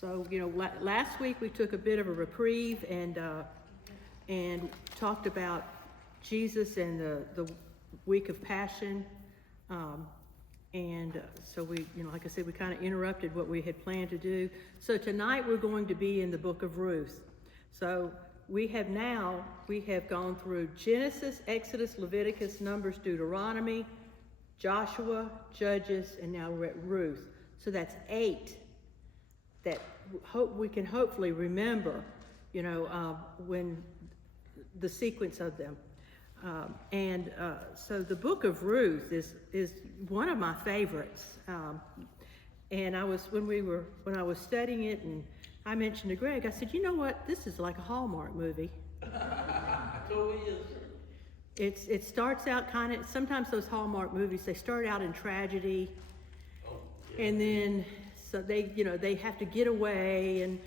So, last week we took a bit of a reprieve and talked about Jesus and the week of Passion. So we, like I said, we kind of interrupted what we had planned to do. So tonight we're going to be in the book of Ruth. So we have gone through Genesis, Exodus, Leviticus, Numbers, Deuteronomy, Joshua, Judges, and now we're at Ruth. So that's 8 that we can hopefully remember, when the sequence of them. So the book of Ruth is one of my favorites. And when I was studying it, and I mentioned to Greg, I said, you know what, this is like a Hallmark movie. Totally is. It starts out kind of, sometimes those Hallmark movies, they start out in tragedy, and then so they have to get away, and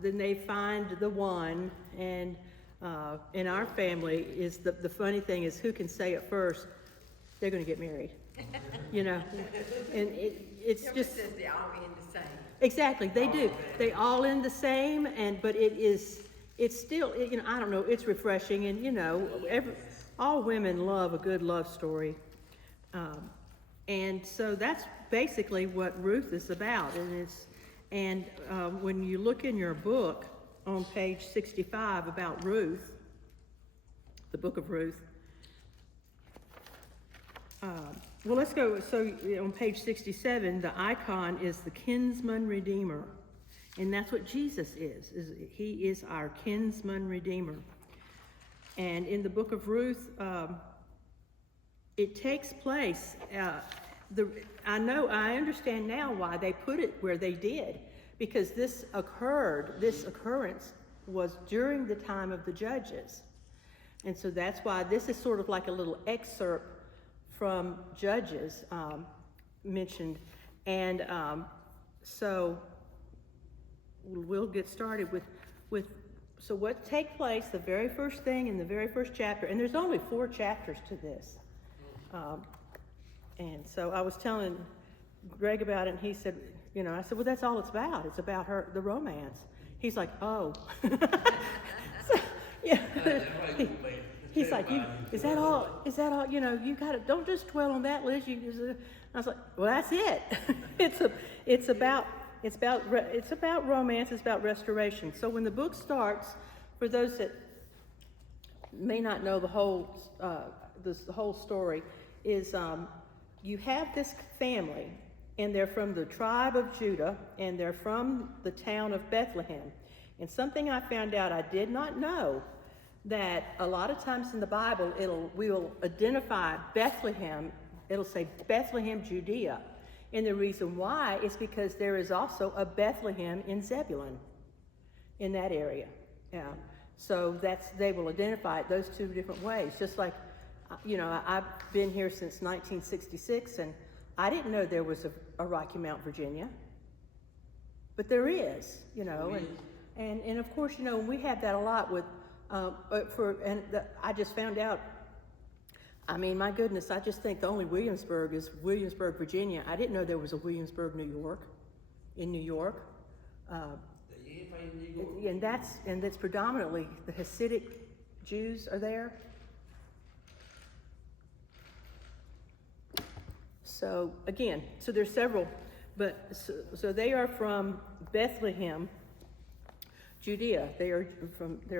then they find the one, and in our family is the funny thing is who can say it first, they're going to get married, and it's just says they all end the same. Exactly, they do. They all end the same, but it's still, I don't know, it's refreshing, and all women love a good love story. And so that's basically what Ruth is about. And when you look in your book on page 65 about Ruth, the book of Ruth, well, let's go. So on page 67, the icon is the Kinsman Redeemer. And that's what Jesus is. He is our Kinsman Redeemer. And in the book of Ruth, it takes place. I understand now why they put it where they did, because this occurrence was during the time of the judges. And so that's why this is sort of like a little excerpt from Judges mentioned. And so we'll get started with so what takes place, the very first thing in the very first chapter, and there's only 4 chapters to this. And so I was telling Greg about it, and he said, I said, well, that's all it's about. It's about the romance. He's like, oh. So, yeah. He's like, is that all, you got to, don't just dwell on that, Liz. I was like, well, that's it. It's about romance, it's about restoration. So when the book starts, for those that may not know the whole story, is you have this family, and they're from the tribe of Judah, and they're from the town of Bethlehem. And something I found out I did not know, that a lot of times in the Bible, we will identify Bethlehem, it'll say Bethlehem, Judea. And the reason why is because there is also a Bethlehem in Zebulun, in that area. Yeah. So they will identify it those 2 different ways. Just like, I've been here since 1966, and I didn't know there was a Rocky Mount, Virginia. But there is, and of course, we have that a lot with, I just found out, I mean, my goodness, I just think the only Williamsburg is Williamsburg, Virginia. I didn't know there was a Williamsburg, New York. And that's predominantly the Hasidic Jews are there. So again, so there's several, but so they are from Bethlehem, Judea. They're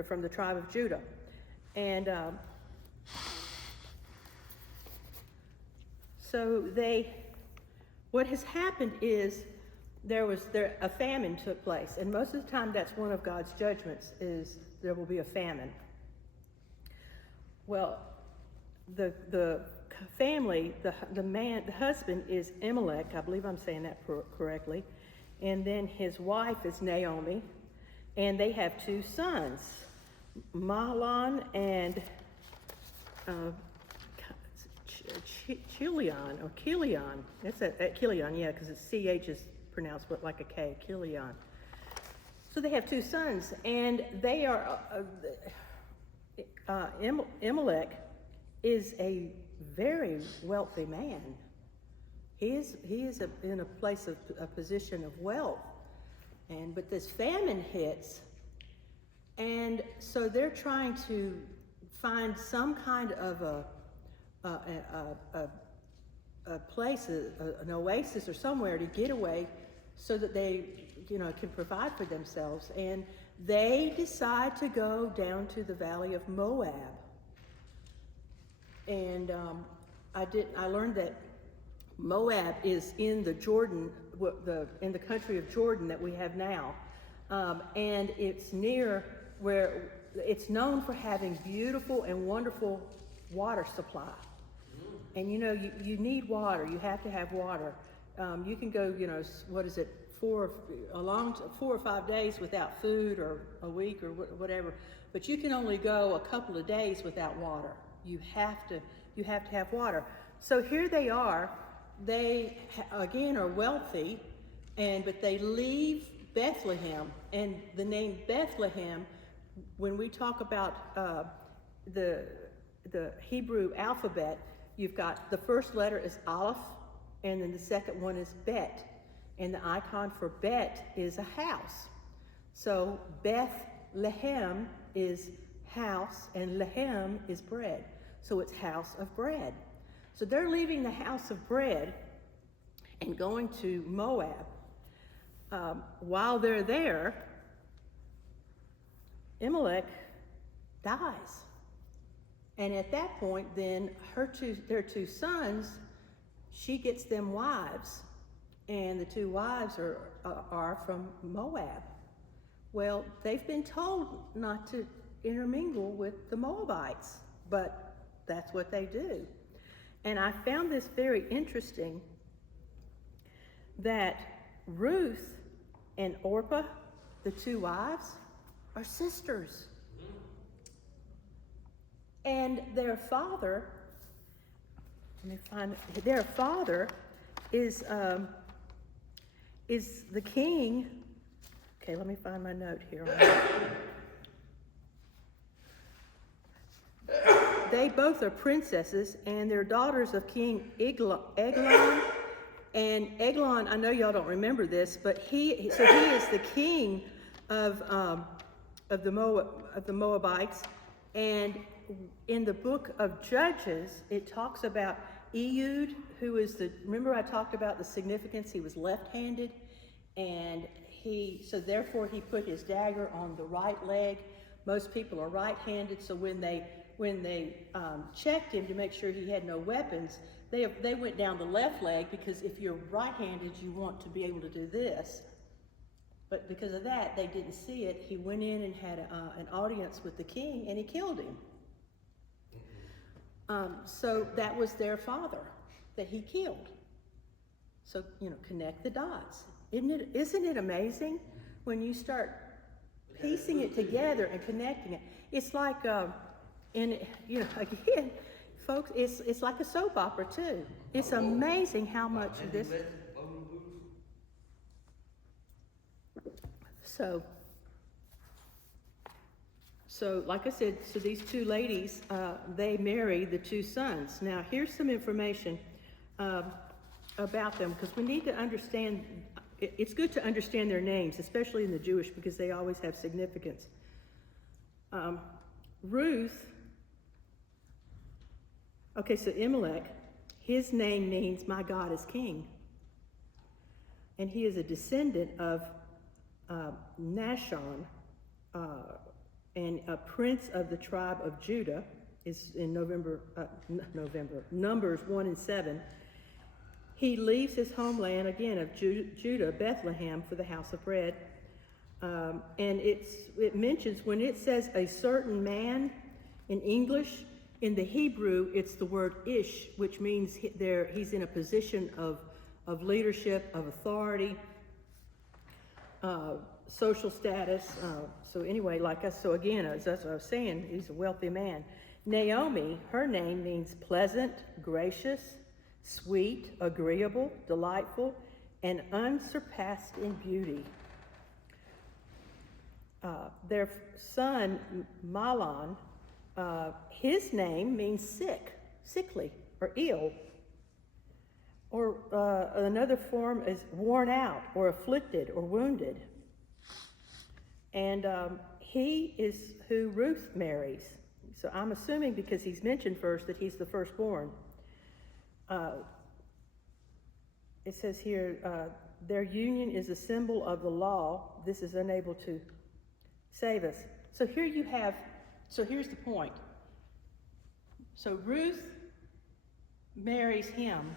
from the tribe of Judah, and so what has happened is a famine took place, and most of the time that's one of God's judgments, is there will be a famine. Well, the family, the husband is Amalek, I believe I'm saying that correctly, and then his wife is Naomi, and they have 2 sons, Mahlon and Chilion, or Kilion. That's Kilion, yeah, because CH is pronounced like a K, Kilion. So they have 2 sons, and they are, Amalek is a very wealthy man. He is in a place of a position of wealth, But this famine hits, and so they're trying to find some kind of a place, an oasis or somewhere to get away so that they, can provide for themselves. And they decide to go down to the valley of Moab. And I learned that Moab is in the Jordan, in the country of Jordan that we have now. And it's near where it's known for having beautiful and wonderful water supply. And you need water. You have to have water. You can go, 4 or 5 days without food, or a week, or whatever. But you can only go a couple of days without water. You have to have water. So here they are. They again are wealthy, but they leave Bethlehem. And the name Bethlehem, when we talk about the Hebrew alphabet, you've got the first letter is Aleph, and then the second one is Bet. And the icon for Bet is a house. So Bethlehem is house, and Lehem is bread. So it's house of bread. So they're leaving the house of bread and going to Moab. While they're there, Elimelech dies. And at that point, then their 2 sons, she gets them wives. And the 2 wives are from Moab. Well, they've been told not to intermingle with the Moabites, but that's what they do. And I found this very interesting, that Ruth and Orpah, the 2 wives, are sisters. And their father, is the king. Okay, let me find my note here. They both are princesses, and they're daughters of King Eglon. And Eglon, I know y'all don't remember this, but he is the king of the Moabites. And in the book of Judges, it talks about Ehud, who is remember I talked about the significance, he was left-handed, and so therefore he put his dagger on the right leg. Most people are right-handed, so when they checked him to make sure he had no weapons, they went down the left leg, because if you're right-handed, you want to be able to do this. But because of that, they didn't see it. He went in and had an audience with the king, and he killed him. So that was their father that he killed. So, connect the dots. Isn't it amazing when you start piecing it together and connecting it? It's like, again, folks, it's like a soap opera too. It's amazing how much of this. So like I said, so these 2 ladies, they marry the 2 sons. Now, here's some information about them, because we need to understand, it's good to understand their names, especially in the Jewish, because they always have significance. Ruth, okay, so Elimelech, his name means my God is king. And he is a descendant of Nashon, and a prince of the tribe of Judah, is in Numbers 1 and 7. He leaves his homeland, again, of Judah, Bethlehem, for the house of bread. And it mentions, when it says a certain man in English, in the Hebrew, it's the word ish, which means he's in a position of leadership, of authority, social status. So anyway, so again, as I was saying, he's a wealthy man. Naomi, her name means pleasant, gracious, sweet, agreeable, delightful, and unsurpassed in beauty. Their son, Mahlon, his name means sickly, or ill. Or another form is worn out, or afflicted, or wounded. And he is who Ruth marries. So I'm assuming because he's mentioned first that he's the firstborn. It says here, their union is a symbol of the law. This is unable to save us. So here you have, so here's the point. So Ruth marries him.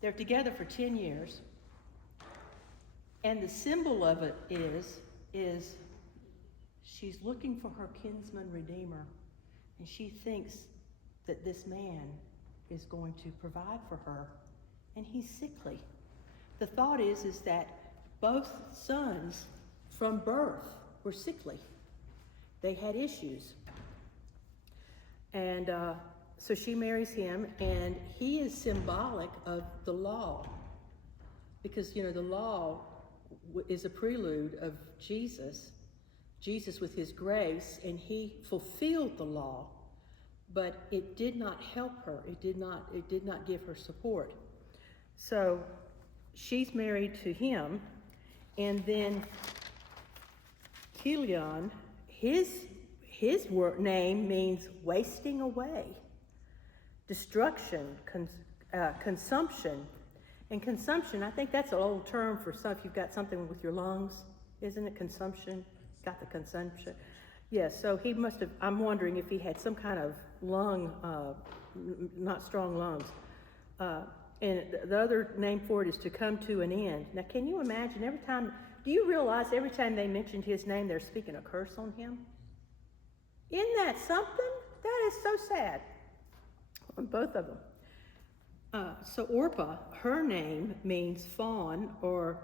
They're together for 10 years. And the symbol of it is she's looking for her kinsman redeemer. And she thinks that this man is going to provide for her. And he's sickly. The thought is that both sons from birth were sickly. They had issues. And so she marries him, and he is symbolic of the law. Because, you know, the law is a prelude of Jesus. Jesus with his grace, and he fulfilled the law, but it did not help her. It did not give her support. So she's married to him, and then Kilion, his name means wasting away, destruction, consumption. And consumption, I think that's an old term for some, if you've got something with your lungs, isn't it? Consumption, got the consumption. Yes, so he must have, I'm wondering if he had some kind of lung, not strong lungs. And the other name for it is to come to an end. Now, can you imagine every time, do you realize every time they mentioned his name, they're speaking a curse on him? Isn't that something? That is so sad. On both of them. So Orpah, her name means fawn, or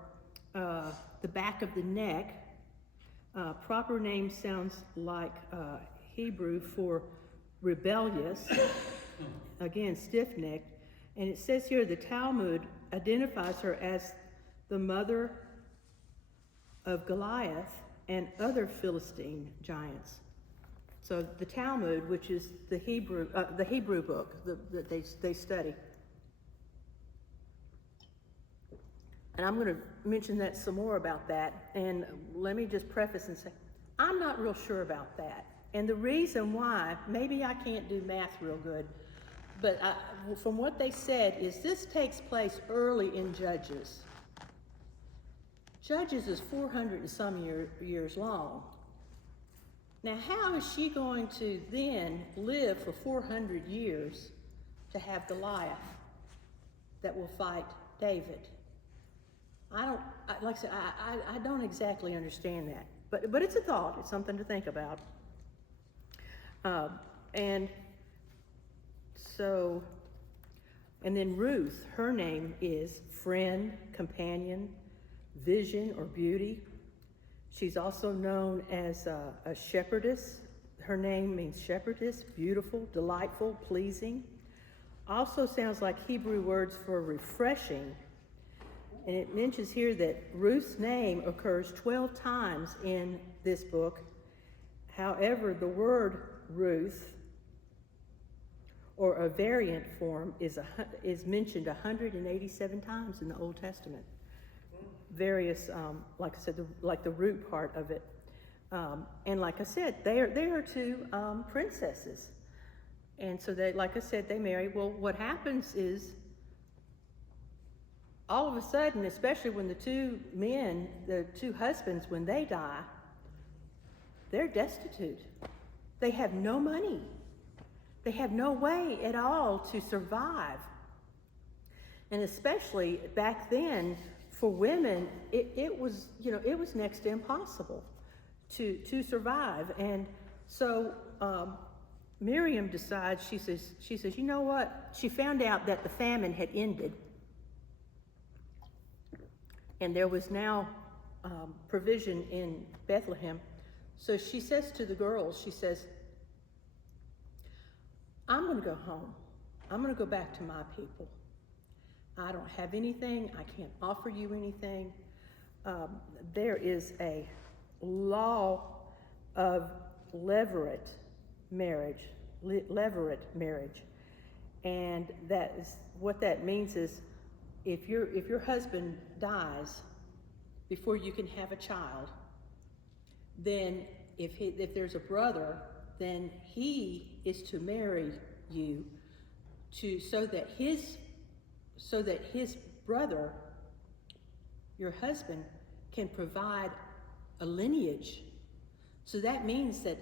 the back of the neck. Proper name sounds like Hebrew for rebellious, again, stiff-necked. And it says here the Talmud identifies her as the mother of Goliath and other Philistine giants. So the Talmud, which is the Hebrew book that they study. And I'm going to mention that some more about that. And let me just preface and say, I'm not real sure about that. And the reason why, maybe I can't do math real good, but from what they said is this takes place early in Judges. Judges is 400 and some years long. Now, how is she going to then live for 400 years to have Goliath that will fight David? Like I said, I don't exactly understand that, but it's a thought. It's something to think about. And then Ruth, her name is friend, companion, vision, or beauty. She's also known as a shepherdess. Her name means shepherdess, beautiful, delightful, pleasing. Also sounds like Hebrew words for refreshing. And it mentions here that Ruth's name occurs 12 times in this book. However, the word Ruth, or a variant form, is mentioned 187 times in the Old Testament. Various, like I said, like the root part of it. And like I said, they are two princesses. And so they, like I said, they marry. Well, what happens is, all of a sudden, especially when the two husbands, when they die, they're destitute. They have no money. They have no way at all to survive. And especially back then, for women, it was next to impossible to survive. And so Miriam decides, she says, you know what? She found out that the famine had ended. And there was now provision in Bethlehem. So she says to the girls, she says, I'm going to go home. I'm going to go back to my people. I don't have anything. I can't offer you anything. There is a law of levirate marriage. And that is, what that means is, if your husband dies before you can have a child, then if there's a brother, then he is to marry you so that his brother, your husband, can provide a lineage. So that means that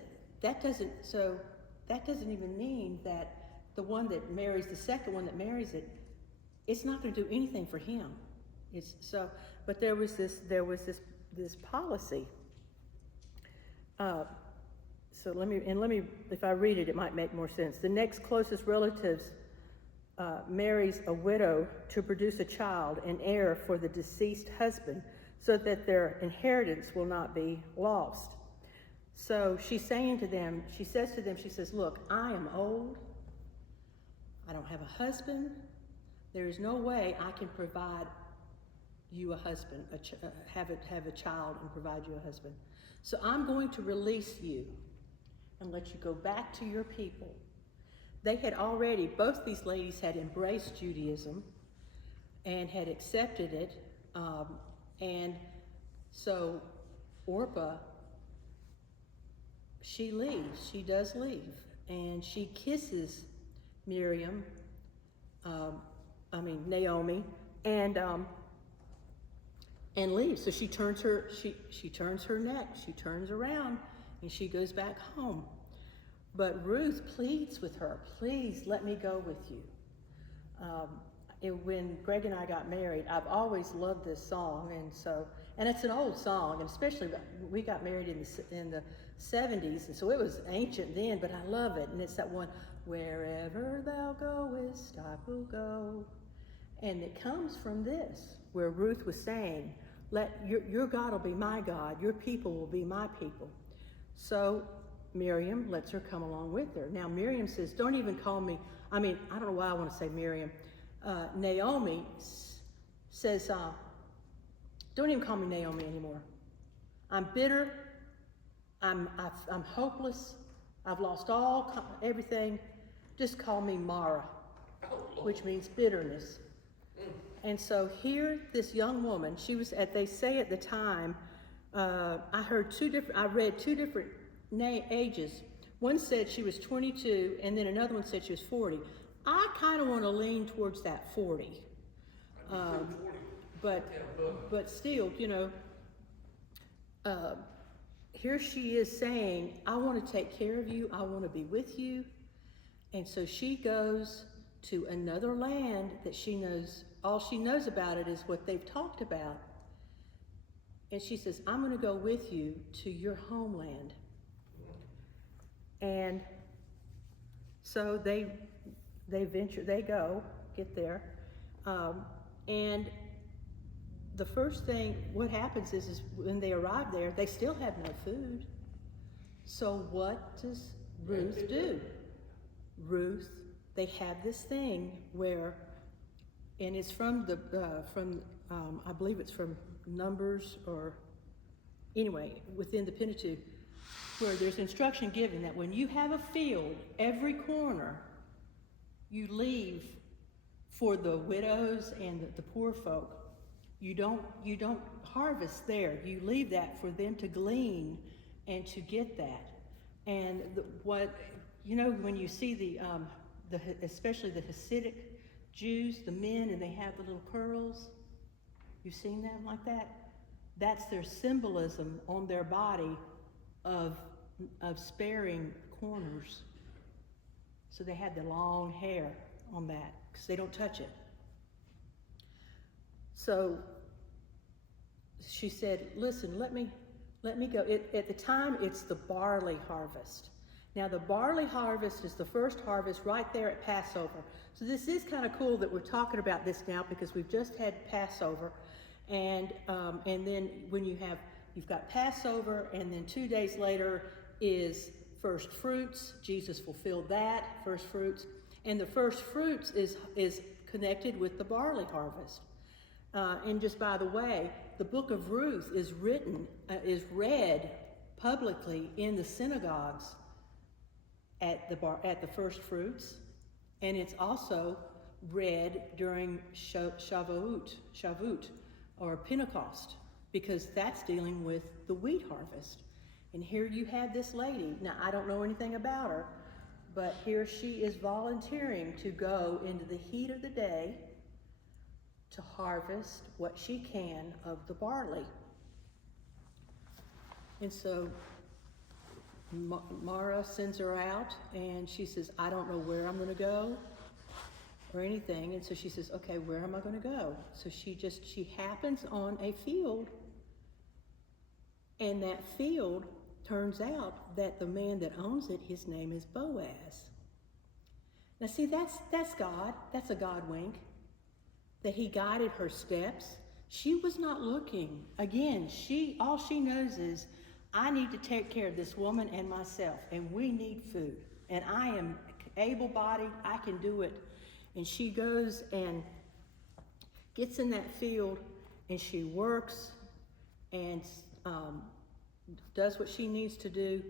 doesn't even mean that the one that marries the second one that marries it, it's not going to do anything for him. But there was this policy. So let me, if I read it, it might make more sense. The next closest relatives marries a widow to produce a child, an heir for the deceased husband, so that their inheritance will not be lost. So she says to them, look, I am old. I don't have a husband. There is no way I can provide you a husband, have a child and provide you a husband. So I'm going to release you and let you go back to your people. They had already, both these ladies had embraced Judaism and had accepted it. And so Orpah, she leaves, she does leave. And she kisses Naomi, and leaves. So she turns her neck, she turns around, and she goes back home. But Ruth pleads with her, please let me go with you. When Greg and I got married, I've always loved this song, and it's an old song, and especially we got married in the 70s, and so it was ancient then, but I love it. And it's that one, wherever thou goest, I will go. And it comes from this, where Ruth was saying, your God will be my God, your people will be my people. So Miriam lets her come along with her. Now Miriam says, don't even call me, I don't know why I want to say Miriam. Naomi says, don't even call me Naomi anymore. I'm bitter, I'm hopeless, I've lost everything. Just call me Mara, which means bitterness. And so here, this young woman, they say at the time, I read two different ages. One said she was 22, and then another one said she was 40. I kind of want to lean towards that 40. But still, here she is saying, I want to take care of you, I want to be with you. And so she goes to another land that she knows, all she knows about it is what they've talked about. And she says, I'm going to go with you to your homeland. And so they get there. And the first thing, what happens is when they arrive there, they still have no food. So what does Ruth do? They have this thing where, and it's from I believe it's from Numbers, or anyway, within the Pentateuch, where there's instruction given that when you have a field, every corner you leave for the widows and the poor folk. You don't harvest there. You leave that for them to glean and to get that. And when you see especially the Hasidic Jews, the men, and they have the little curls, you've seen them like that? That's their symbolism on their body of sparing corners. So they had the long hair on that because they don't touch it. So she said, listen, let me go. At the time, it's the barley harvest. Now, the barley harvest is the first harvest right there at Passover. So this is kind of cool that we're talking about this now, because we've just had Passover. And then when you've got Passover, and then 2 days later is first fruits. Jesus fulfilled that, first fruits. And the first fruits is connected with the barley harvest. And just by the way, the book of Ruth is read publicly in the synagogues at the first fruits, and it's also read during Shavuot or Pentecost, because that's dealing with the wheat harvest. And here you have this lady. Now, I don't know anything about her, but here she is volunteering to go into the heat of the day to harvest what she can of the barley. And so Mara sends her out, and she says, I don't know where I'm going to go or anything. And so she says, okay, where am I going to go? So she happens on a field, and that field turns out that the man that owns it, his name is Boaz. Now see, that's God. That's a God wink. That he guided her steps. She was not looking. Again, all she knows is, I need to take care of this woman and myself, and we need food. And I am able-bodied, I can do it. And she goes and gets in that field, and she works and does what she needs to do.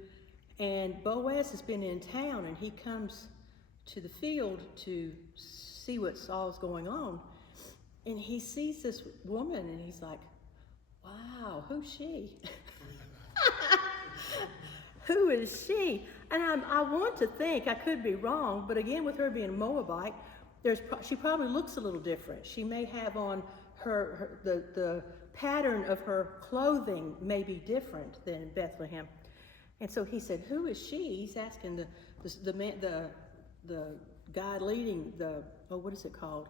And Boaz has been in town, and he comes to the field to see what's all's going on. And he sees this woman, and he's like, wow, who's she? Who is she? And I want to think, I could be wrong, but again, with her being Moabite, she probably looks a little different. She may have on the pattern of her clothing may be different than in Bethlehem. And so he said, who is she? He's asking the guy leading what is it called?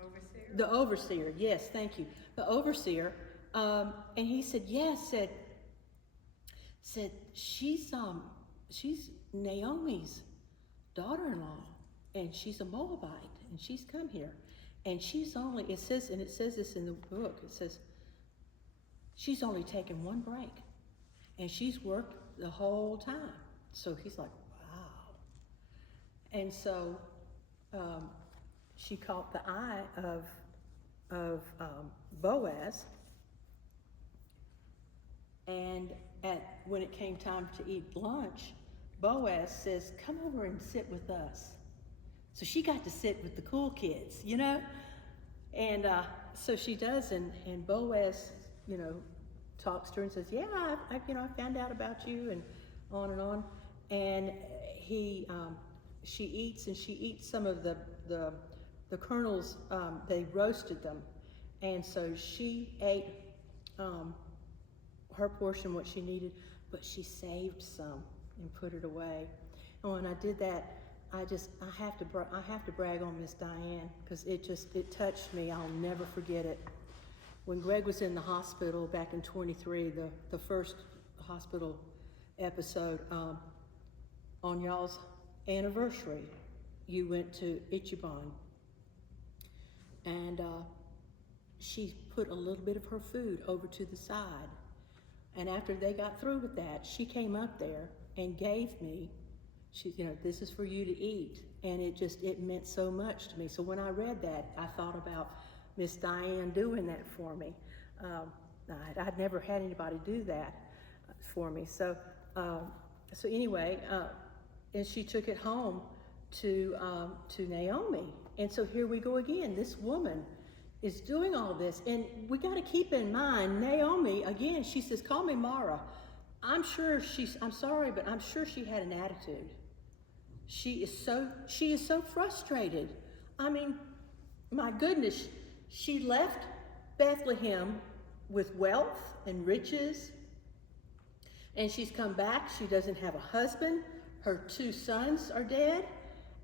Overseer. The overseer, yes, thank you. The overseer. And he said, yes, said she's Naomi's daughter-in-law, and she's a Moabite, and she's come here. And it says this in the book, it says, she's only taken one break, and she's worked the whole time. So he's like, wow. And so she caught the eye of Boaz, and when it came time to eat lunch, Boaz says, come over and sit with us. So she got to sit with the cool kids, you know? And so she does, and Boaz, talks to her and says, yeah, I found out about you, and on and on. And she eats some of the kernels, they roasted them. And so she ate her portion, what she needed, but she saved some and put it away. And when I did that, I have to brag on Miss Diane, because it touched me. I'll never forget it. When Greg was in the hospital back in 23, the first hospital episode, on y'all's anniversary, you went to Ichiban, and she put a little bit of her food over to the side. And after they got through with that, she came up there and gave me, this is for you to eat. And it meant so much to me. So when I read that, I thought about Miss Diane doing that for me. I'd never had anybody do that for me. So anyway, and she took it home to Naomi. And so here we go again. This woman is doing all this, and we got to keep in mind, Naomi, again, she says, call me Mara. I'm sorry, but I'm sure she had an attitude. She is so frustrated. I mean, my goodness, she left Bethlehem with wealth and riches, and she's come back. She doesn't have a husband. Her 2 sons are dead,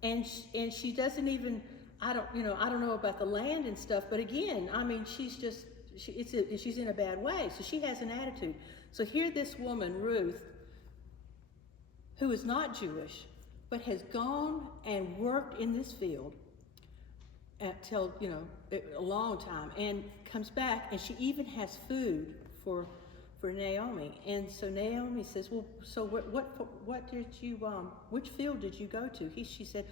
and she doesn't even, I don't know about the land and stuff, but again, I mean, she's in a bad way, so she has an attitude. So here this woman, Ruth, who is not Jewish, but has gone and worked in this field till, a long time, and comes back, and she even has food for Naomi. And so Naomi says, well, so what did you, which field did you go to? She said,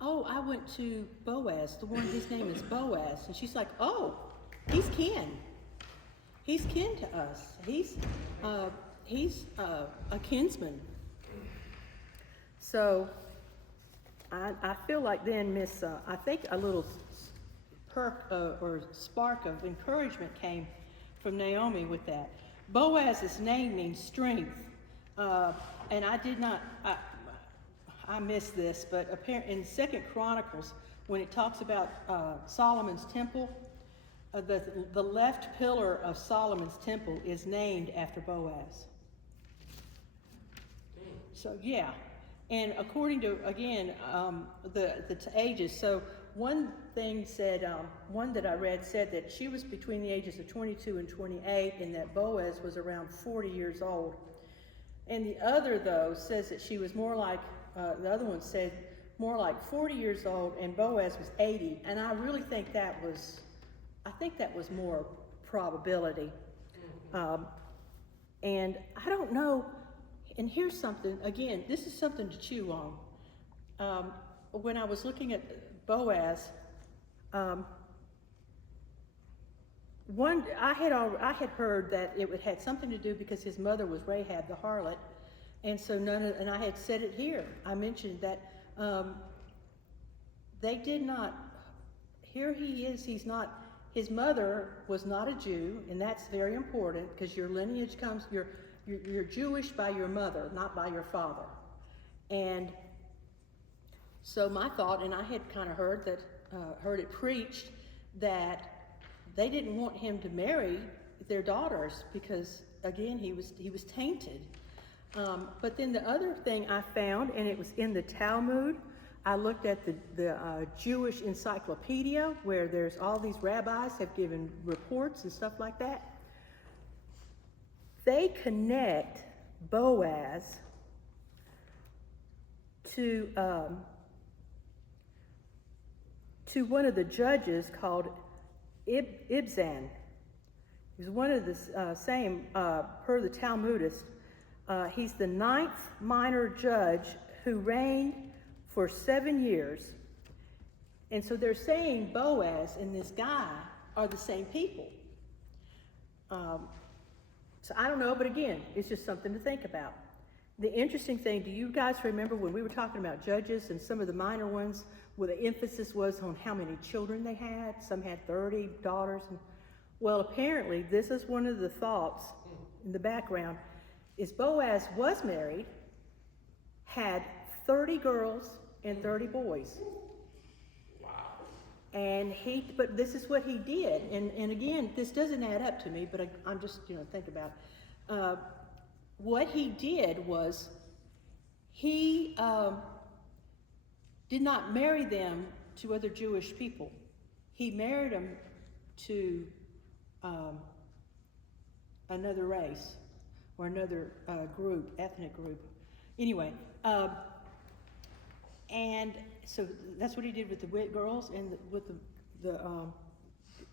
oh, I went to Boaz, the one, his name is Boaz. And she's like, oh, he's kin. He's kin to us. He's a kinsman. So I feel like then I think a little perk or spark of encouragement came from Naomi with that. Boaz's name means strength. And I did not, I missed this, but apparently in 2 Chronicles, when it talks about Solomon's temple, the left pillar of Solomon's temple is named after Boaz. So yeah, and according to, again, the ages, so one thing said, one that I read said that she was between the ages of 22 and 28, and that Boaz was around 40 years old. And the other, though, says that she was more like, the other one said more like 40 years old, and Boaz was 80. And I really think that was, more probability. And I don't know, and here's something, again, this is something to chew on. When I was looking at Boaz, I had heard that it had something to do because his mother was Rahab the harlot, and so and I had said it here. I mentioned that they did not. Here he is. He's not. His mother was not a Jew, and that's very important because your lineage comes. You're Jewish by your mother, not by your father, and so my thought, and I had kind of heard it preached that they didn't want him to marry their daughters because, again, he was tainted. But then the other thing I found, and it was in the Talmud, I looked at the Jewish encyclopedia where there's all these rabbis have given reports and stuff like that. They connect Boaz to one of the judges called Ibzan. He's one of the same, per the Talmudist. He's the 9th minor judge who reigned for 7 years. And so they're saying Boaz and this guy are the same people. So I don't know, but again, it's just something to think about. The interesting thing, do you guys remember when we were talking about judges and some of the minor ones where the emphasis was on how many children they had? Some had 30 daughters. Well, apparently, this is one of the thoughts in the background, is Boaz was married, had 30 girls and 30 boys. Wow. And but this is what he did. And again, this doesn't add up to me, but I'm just, think about it. What he did was he did not marry them to other Jewish people. He married them to another race or another group, ethnic group. Anyway, and so that's what he did with the girls and with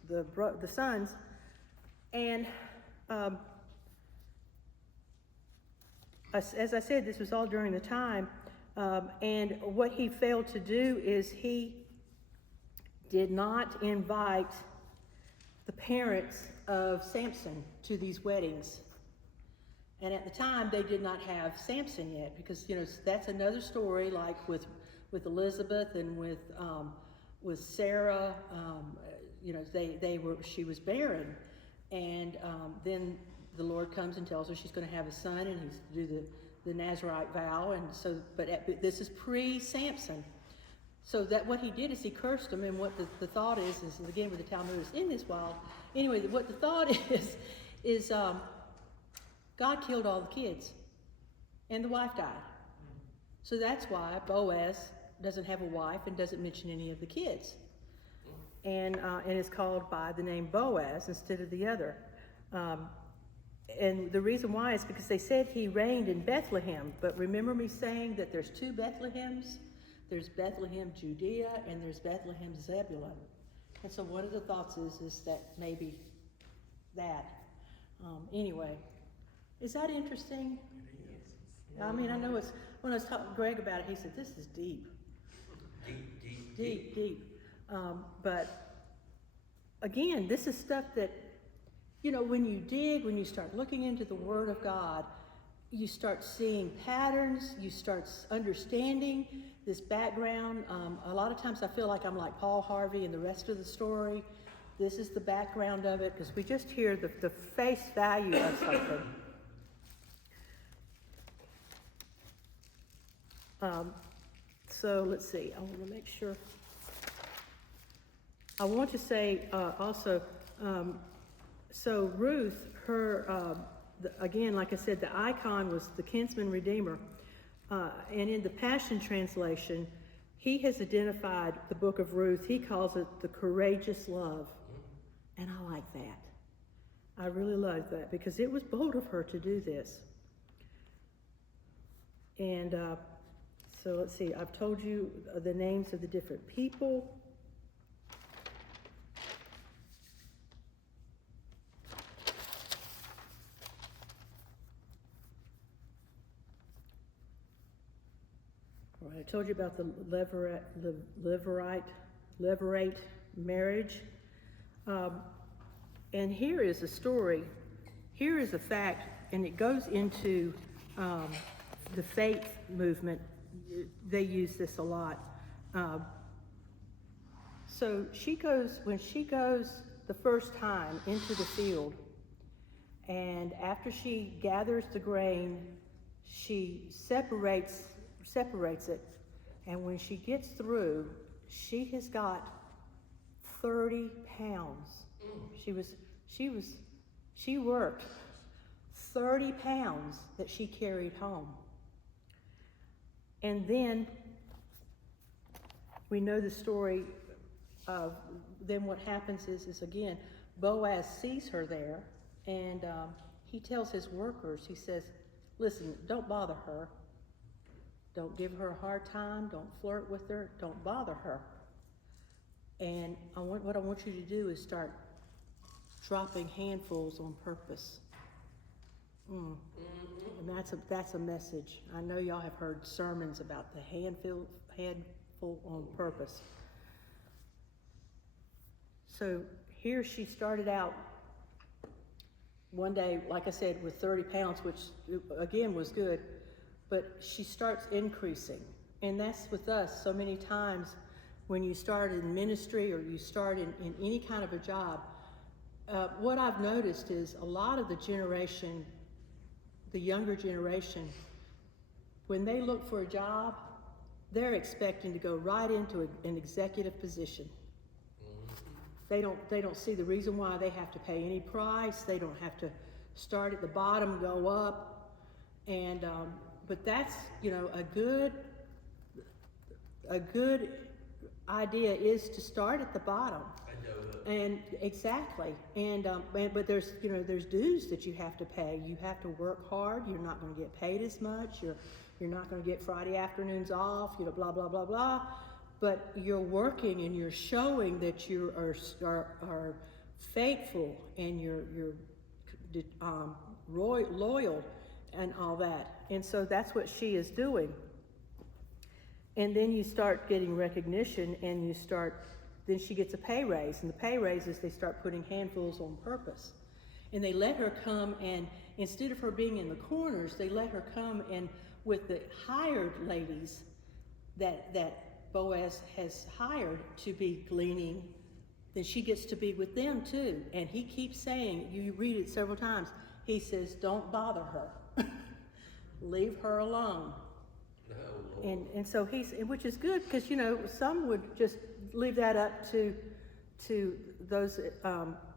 the sons. And as I said, this was all during the time. And what he failed to do is he did not invite the parents of Samson to these weddings. And at the time, they did not have Samson yet, because that's another story. Like with Elizabeth and with Sarah, she was barren, and then the Lord comes and tells her she's going to have a son, and he's to do the Nazirite vow, and so. But this is pre-Samson. So that what he did is he cursed them, and what the thought is again with the Talmud is in this wild. Anyway, what the thought is God killed all the kids, and the wife died. So that's why Boaz doesn't have a wife and doesn't mention any of the kids, and is called by the name Boaz instead of the other. And the reason why is because they said he reigned in Bethlehem, but remember me saying that there's 2 Bethlehems. There's Bethlehem, Judea, and there's Bethlehem, Zebulun. And so one of the thoughts is that maybe that. Anyway, is that interesting? It is. I mean, I know it's, when I was talking to Greg about it, he said, this is deep. Deep. But again, this is stuff that, when you start looking into the Word of God, you start seeing patterns, you start understanding this background. A lot of times I feel like I'm like Paul Harvey and the rest of the story. This is the background of it, because we just hear the face value of something. So let's see, I want to make sure. I want to say also, so Ruth, her, again, like I said, the icon was the Kinsman Redeemer. And in the Passion Translation, he has identified the book of Ruth. He calls it the courageous love. And I like that. I really like that because it was bold of her to do this. And so let's see, I've told you the names of the different people. All right, I told you about the Levirate marriage. And here is a story. Here is a fact, and it goes into the faith movement. They use this a lot. So when she goes the first time into the field, and after she gathers the grain, she separates it, and when she gets through, she has got 30 pounds. She worked 30 pounds that she carried home. And then we know the story of then what happens is again, Boaz sees her there, and he tells his workers, he says, listen, don't bother her. Don't give her a hard time. Don't flirt with her. Don't bother her. And what I want you to do is start dropping handfuls on purpose. And that's a message. I know y'all have heard sermons about the handful on purpose. So here she started out one day, like I said, with 30 pounds, which again was good, but she starts increasing. And that's with us so many times when you start in ministry or you start in any kind of a job. What I've noticed is a lot of the younger generation, when they look for a job, they're expecting to go right into an executive position. They don't see the reason why they have to pay any price. They don't have to start at the bottom, go up, and but that's a good idea is to start at the bottom. And exactly, but there's dues that you have to pay. You have to work hard. You're not going to get paid as much. You're not going to get Friday afternoons off. Blah blah blah blah. But you're working and you're showing that you are faithful and you're loyal and all that. And so that's what she is doing. And then you start getting recognition, and then she gets a pay raise, and the pay raises, they start putting handfuls on purpose. And they let her come, and instead of her being in the corners, they let her come and with the hired ladies that Boaz has hired to be gleaning, then she gets to be with them too. And he keeps saying, you read it several times, he says, don't bother her. Leave her alone. No. And so which is good, because some would just leave that up to those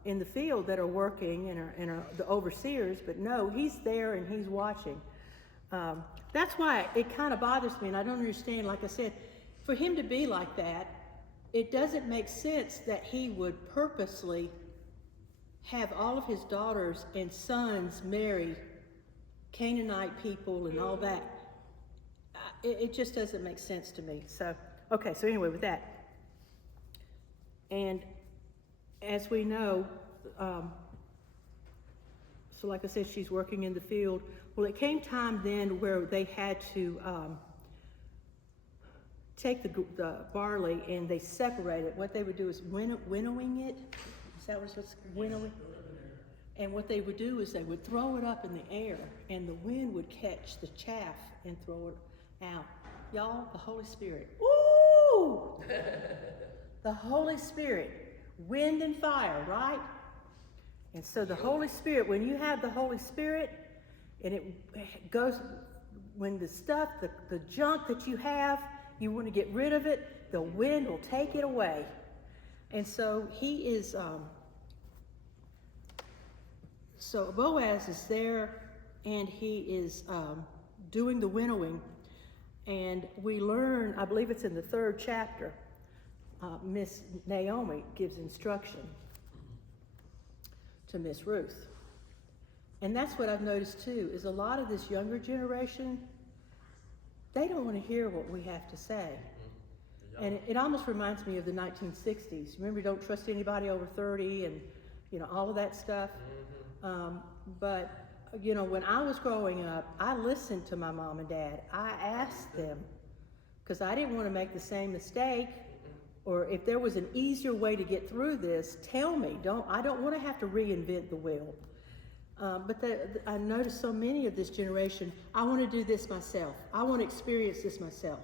in the field that are working and are the overseers, but no, he's there and he's watching. That's why it kind of bothers me, and I don't understand, like I said, for him to be like that, it doesn't make sense that he would purposely have all of his daughters and sons marry Canaanite people and all that. It just doesn't make sense to me. So, okay, so anyway, with that. And as we know, so like I said, she's working in the field. Well, it came time then where they had to take the barley and they separate it. What they would do is winnowing it. Is that what's winnowing? And what they would do is they would throw it up in the air, and the wind would catch the chaff and throw it out. Y'all, the Holy Spirit. Woo! The Holy Spirit. Wind and fire, right? And so the Holy Spirit, when you have the Holy Spirit, and it goes, when the stuff, the junk that you have, you want to get rid of it, the wind will take it away. And so he is, so Boaz is there, and he is doing the winnowing. And we learn, I believe it's in the 3rd chapter, Miss Naomi gives instruction to Miss Ruth. And that's what I've noticed too, is a lot of this younger generation, they don't want to hear what we have to say. And it almost reminds me of the 1960s. Remember, don't trust anybody over 30 and, you know, all of that stuff. But, you know, when I was growing up, I listened to my mom and dad. I asked them, because I didn't want to make the same mistake, or if there was an easier way to get through this, tell me. I don't want to have to reinvent the wheel. But I noticed so many of this generation, I want to do this myself. I want to experience this myself.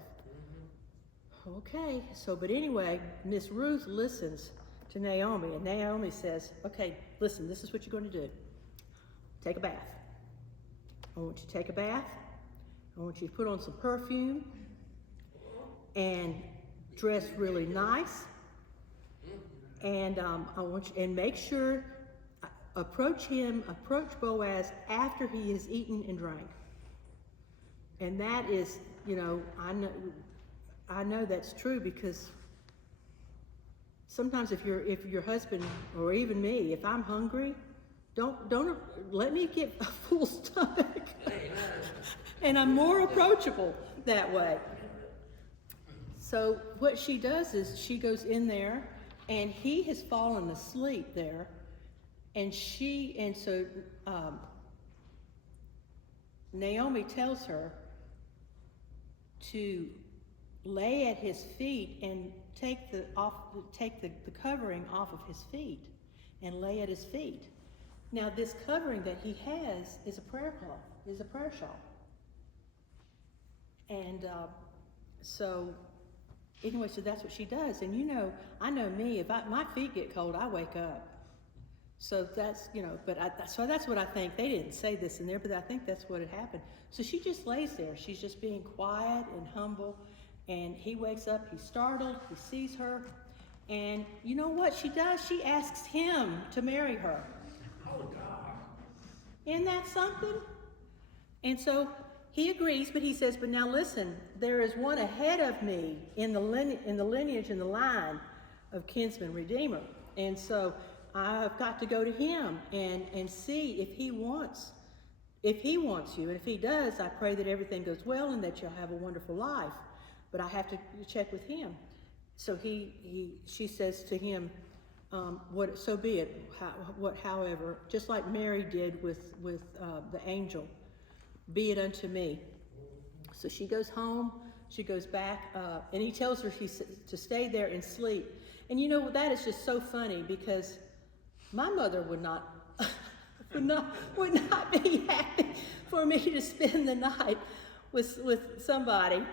Okay, so, but anyway, Miss Ruth listens to Naomi, and Naomi says, okay, listen, this is what you're going to do. Take a bath. I want you to take a bath. I want you to put on some perfume and dress really nice. And I want you, and make sure, approach Boaz after he has eaten and drank. And that is, you know, I know that's true, because sometimes if your husband, or even me, if I'm hungry, don't let me get a full stomach. And I'm more approachable that way. So what she does is she goes in there, and he has fallen asleep there, and so Naomi tells her to lay at his feet and take the covering off of his feet and lay at his feet. Now, this covering that he has is a prayer cloth, is a prayer shawl. And so anyway, so that's what she does. And you know, I know me, if my feet get cold, I wake up. So that's, you know, so that's what I think. They didn't say this in there, but I think that's what had happened. So she just lays there. She's just being quiet and humble. And he wakes up, he's startled, he sees her. And you know what she does? She asks him to marry her. Oh, God. Isn't that something? And so he agrees, but he says, but now listen, there is one ahead of me in the lineage, in the line of Kinsman Redeemer. And so I've got to go to him and see if he wants you. And if he does, I pray that everything goes well and that you'll have a wonderful life. But I have to check with him. So she says to him, so be it. However, just like Mary did with the angel, be it unto me. So she goes home. She goes back, and he tells her to stay there and sleep. And you know, that is just so funny, because my mother would not be happy for me to spend the night with somebody.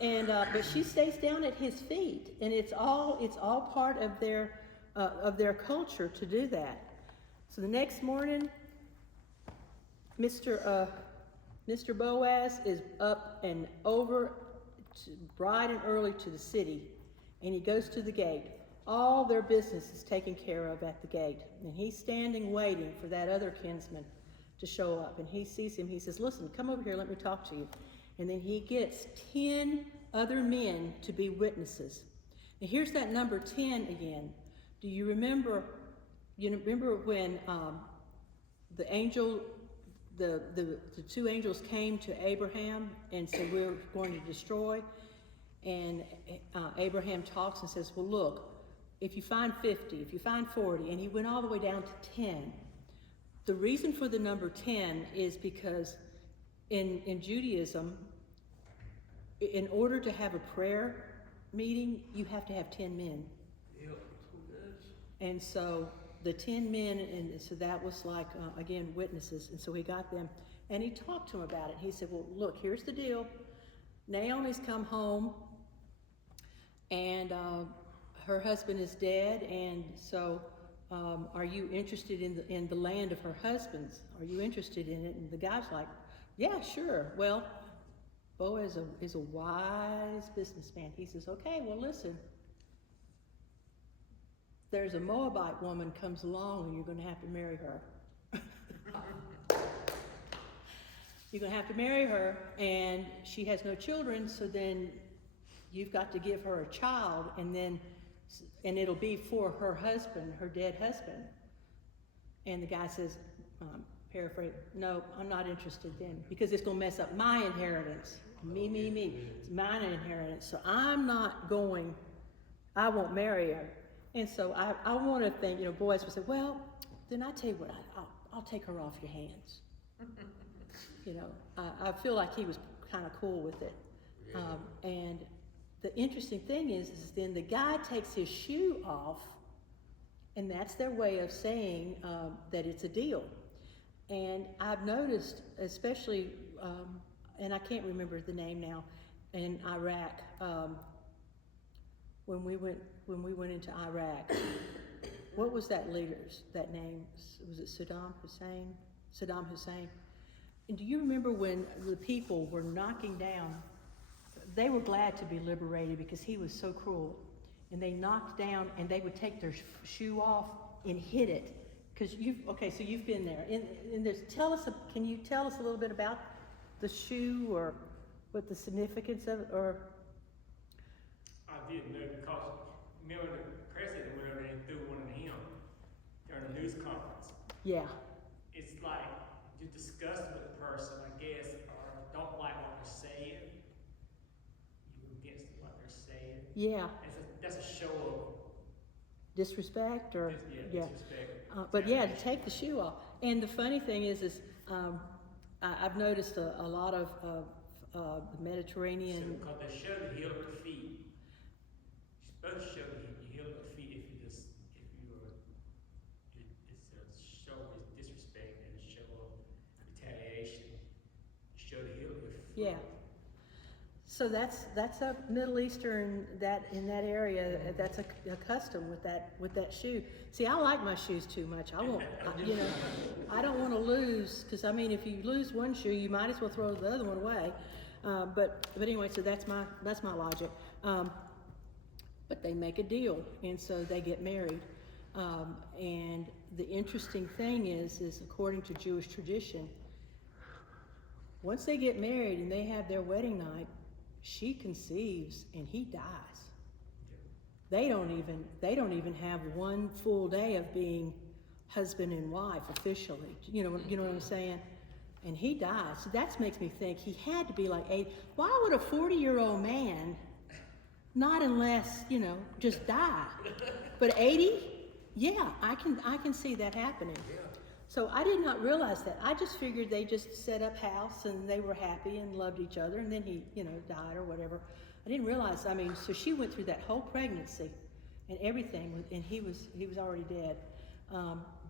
And but she stays down at his feet, and it's all part of their culture to do that. So the next morning, Mr. Boaz is up and over bright and early to the city, and he goes to the gate. All their business is taken care of at the gate, and he's standing waiting for that other kinsman to show up. And he sees him. He says, "Listen, come over here. Let me talk to you." And then he gets 10 other men to be witnesses. Now here's that number 10 again. Do you remember? You remember when the two angels came to Abraham and said, "We're going to destroy." And Abraham talks and says, "Well, look, if you find 50, if you find 40, and he went all the way down to 10. The reason for the number 10 is because in Judaism, in order to have a prayer meeting, you have to have 10 men. Yep. And so the 10 men, and so that was like, again, witnesses. And so he got them, and he talked to them about it. He said, "Well, look, here's the deal. Naomi's come home, and her husband is dead, and so are you interested in the land of her husband's? Are you interested in it?" And the guy's like, "Yeah, sure. Well, Boaz is a wise businessman. He says, okay, well, listen, there's a Moabite woman comes along and you're going to have to marry her. You're going to have to marry her, and she has no children, so then you've got to give her a child, and it'll be for her husband, her dead husband. And the guy says, paraphrase, no, I'm not interested then, because it's going to mess up my inheritance. Me. It's my inheritance. So I won't marry her. And so I want to think, Boaz would say, well, then I tell you what, I'll take her off your hands. I feel like he was kind of cool with it. And the interesting thing is then the guy takes his shoe off, and that's their way of saying that it's a deal. And I've noticed, especially, and I can't remember the name now, in Iraq, when we went into Iraq, what was that name? Was it Saddam Hussein? Saddam Hussein. And do you remember when the people were knocking down? They were glad to be liberated because he was so cruel. And they knocked down, and they would take their shoe off and hit it. Because so you've been there. Can you tell us a little bit about the shoe, or what the significance of it, or? I didn't know, because remember the president went over there and threw one of him during a news conference. Yeah. It's like you're disgusted with the person, I guess, or don't like what they're saying. You're against what they're saying. Yeah. That's a show of disrespect, or disrespect. But to take the shoe off. And the funny thing is I've noticed a lot of the Mediterranean. Because they show the heel of the feet. You're supposed to show the heel of the feet it's a show of disrespect and a show of retaliation. You show the heel of the foot. Yeah. So that's a Middle Eastern, in that area, that's a custom with that shoe. See, I like my shoes too much. I don't want to lose, because if you lose one shoe, you might as well throw the other one away. But anyway, so that's my logic. But they make a deal, and so they get married. And the interesting thing is according to Jewish tradition, once they get married and they have their wedding night, she conceives and he dies. They don't even have one full day of being husband and wife officially. You know what I'm saying? And he dies. So that makes me think he had to be like 80. Why would a 40-year-old man, not unless, just die? But 80? Yeah, I can see that happening. So I did not realize that. I just figured they just set up house and they were happy and loved each other, and then he, died or whatever. I didn't realize, so she went through that whole pregnancy and everything, and he was already dead.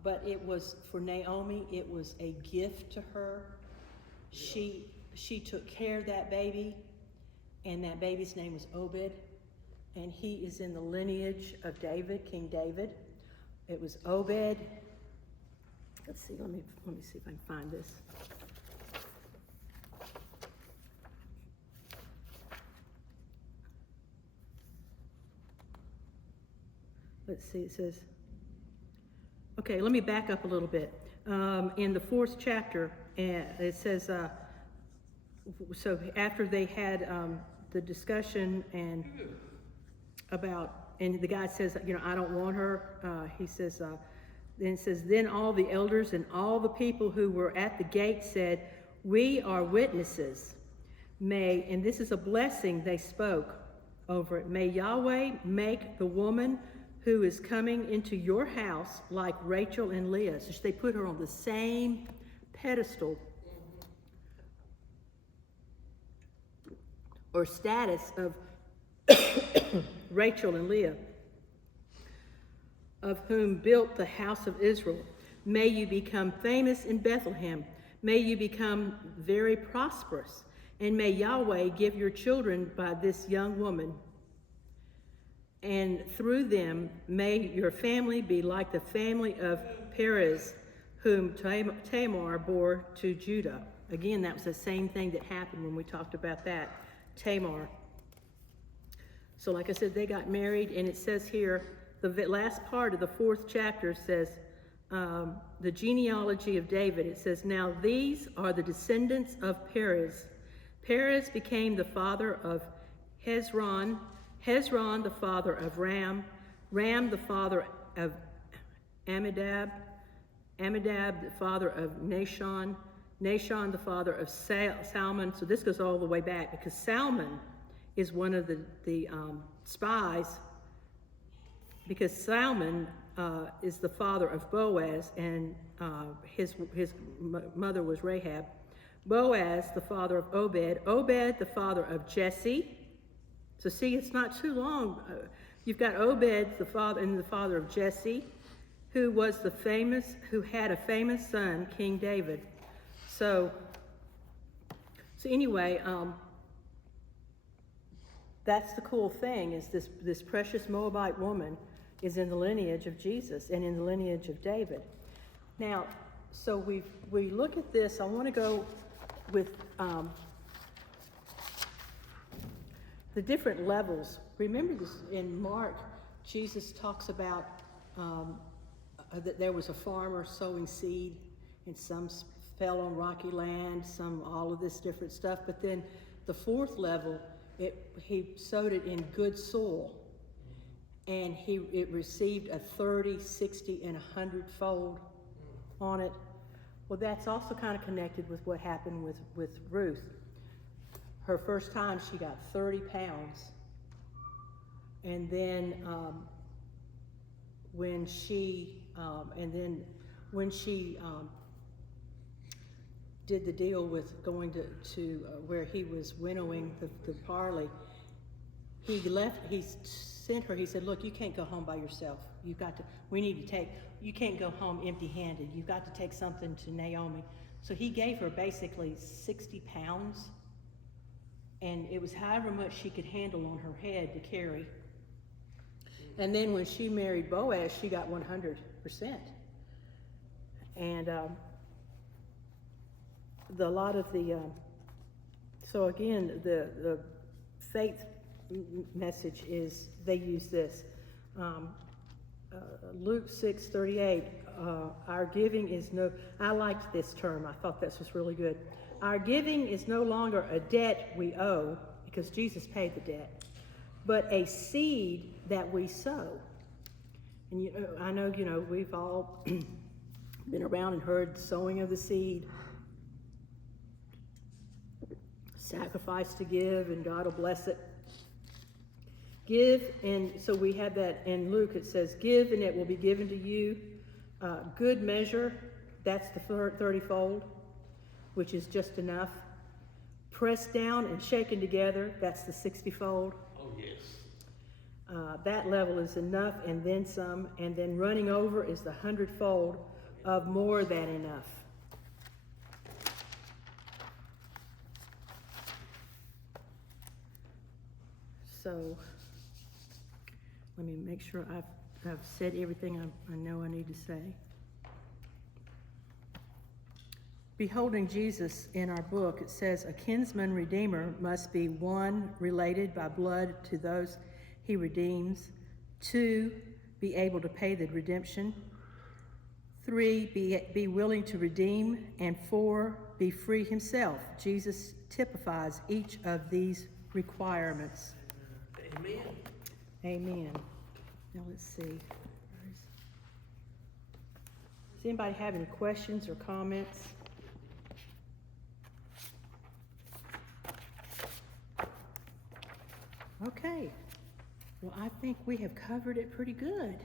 But it was, for Naomi, it was a gift to her. She took care of that baby, and that baby's name was Obed, and he is in the lineage of David, King David. It was Obed. Let's see, let me see if I can find this. Let's see, it says, okay, let me back up a little bit. In the 4th chapter, it says, so after they had the discussion and the guy says, I don't want her, he says, then it says, then all the elders and all the people who were at the gate said, we are witnesses. And this is a blessing they spoke over it. May Yahweh make the woman who is coming into your house like Rachel and Leah. So they put her on the same pedestal or status of Rachel and Leah, of whom built the house of Israel. May you become famous in Bethlehem. May you become very prosperous. And may Yahweh give your children by this young woman. And through them, may your family be like the family of Perez, whom Tamar bore to Judah. again, that was the same thing that happened when we talked about that, Tamar. So like I said, they got married, and it says here, the last part of the 4th chapter says, the genealogy of David. It says, now these are the descendants of Perez. Perez became the father of Hezron, Hezron the father of Ram, Ram the father of Amminadab, Amminadab the father of Nahshon, Nahshon the father of Salmon. So this goes all the way back, because Salmon is one of the spies, because Salmon is the father of Boaz, and his mother was Rahab. Boaz, the father of Obed. Obed, the father of Jesse. So see, it's not too long. You've got Obed, the father of Jesse, who had a famous son, King David. So anyway, that's the cool thing, is this precious Moabite woman is in the lineage of Jesus and in the lineage of David. Now, so we look at this. I want to go with the different levels. Remember this in Mark, Jesus talks about that there was a farmer sowing seed, and some fell on rocky land, some all of this different stuff. But then the 4th level, he sowed it in good soil, and it received a 30, 60, and 100-fold on it. Well, that's also kind of connected with what happened with Ruth. Her first time, she got 30 pounds. And then when she did the deal with going to where he was winnowing the barley, he sent her, he said, look, you can't go home by yourself. You can't go home empty-handed. You've got to take something to Naomi. So he gave her basically 60 pounds, and it was however much she could handle on her head to carry. And then when she married Boaz, she got 100%. And so again, the faith message is, they use this. Luke 6:38, our giving is I liked this term. I thought this was really good. Our giving is no longer a debt we owe, because Jesus paid the debt, but a seed that we sow. And I know, we've all been around and heard sowing of the seed, sacrifice to give, and God will bless it. Give, and so we have that in Luke. It says, give and it will be given to you. Good measure, that's the 30-fold, which is just enough. Pressed down and shaken together, that's the 60-fold. Oh, yes. That level is enough and then some. And then running over is the 100-fold of more than enough. So let me make sure I've said everything I know I need to say. Beholding Jesus in our book, it says, a kinsman redeemer must be 1, related by blood to those he redeems; 2, be able to pay the redemption; 3, be willing to redeem; and 4, be free himself. Jesus typifies each of these requirements. Amen. Amen. Now let's see. Does anybody have any questions or comments? Okay. Well, I think we have covered it pretty good.